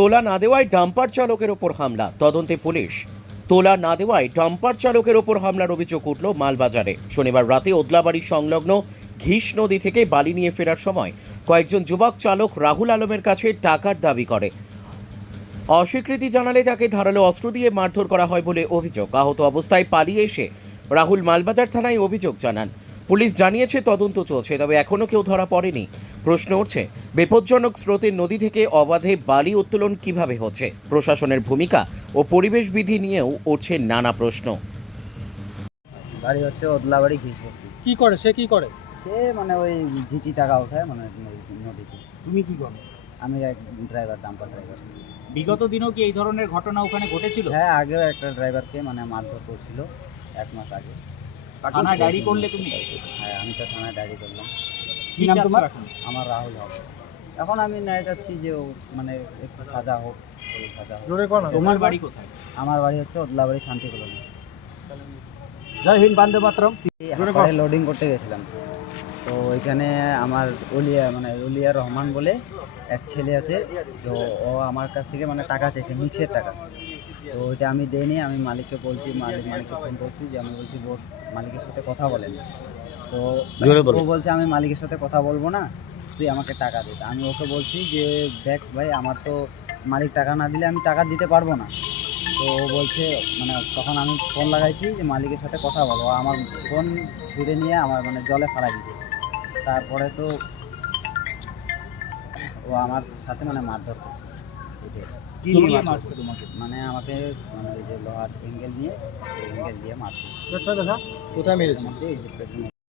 তোলা না দেওয়ায় ডাম্পার চালকের ওপর হামলা, তদন্তে পুলিশ। তোলা না দেওয়ায় ডাম্পার চালকের ওপর হামলার অভিযোগ উঠল মালবাজারে। শনিবার রাতে ওদলাবাড়ি সংলগ্ন ঘিস নদী থেকে বালি নিয়ে ফেরার সময় কয়েকজন যুবক চালক রাহুল আলমের কাছে টাকার দাবি করে। অস্বীকৃতি জানালে তাকে ধারালো অস্ত্র দিয়ে মারধর করা হয় বলে অভিযোগ। আহত অবস্থায় পালিয়ে এসে রাহুল মালবাজার থানায় অভিযোগ জানান। পুলিশ জানিয়েছে তদন্ত চলছে, তবে এখনো কেউ ধরা পড়েনি। প্রশ্ন উঠছে, বিপজ্জনক স্রোতের নদী থেকে অবাধে বালি উত্তোলন কিভাবে হচ্ছে? প্রশাসনের ভূমিকা ও পরিবেশ বিধি নিয়েও উঠছে নানা প্রশ্ন। বাড়ি হচ্ছে ওদলাবাড়ি ঘিসবস্তি। কি করে সে কি করে? সে মানে ওই জিটি টাকা ওঠায় মানে নদীতে। তুমি কি করো? আমি এক ড্রাইভার, ডাম্পার ড্রাইভার। বিগত দিনেও কি এই ধরনের ঘটনা ওখানে ঘটেছিল? হ্যাঁ, আগেও একটা ড্রাইভারকে মানে মারধর করছিল 1 মাস আগে। থানায় ডায়েরি করলে তুমি? হ্যাঁ, আমি তো থানায় ডায়েরি করলাম। কি নাম তোমার? এখন আমার রাহুল হবে। এখন আমি ন্যায় চাচ্ছি যে ও মানে একটু সাজা হোক, সাজা হোক। তোমার বাড়ি কোথায়? আমার বাড়ি হচ্ছে ওদলাবাড়ি শান্তি কলোনি। জয় হিন্দ, বন্দে মাতরম। হাটে লোডিং করতে গেছিলাম, তো ওইখানে আমার উলিয়া রহমান বলে এক ছেলে আছে, তো ও আমার কাছ থেকে মানে টাকা চেয়েছে, মিছের টাকা। তো ওইটা আমি দেইনি। আমি মালিককে বলছি, মালিককে ফোন করছি যে আমি বলছি মালিকের সাথে কথা বলেন। তো ও বলছে আমি মালিকের সাথে কথা বলবো না, তুই আমাকে টাকা দে। আমি ওকে বলছি যে দেখ ভাই, আমার তো মালিক টাকা না দিলে আমি টাকা দিতে পারবো না। তো ও বলছে মানে তখন আমি ফোন লাগাইছি যে মালিকের সাথে কথা বলো। আমার ফোন ছুঁড়ে নিয়ে আমার মানে জলে ফেলাই দিয়েছে। তারপরে তো ও আমার সাথে মানে মারধর করছে। এটাই কি নিয়ে মারছে তোমাকে? মানে আমাকে মানে ওই যে লোহার এঙ্গেল নিয়ে, সেই এঙ্গেল দিয়ে মারছে। কোথায় মেরেছে? আমাকে এই যে পেটে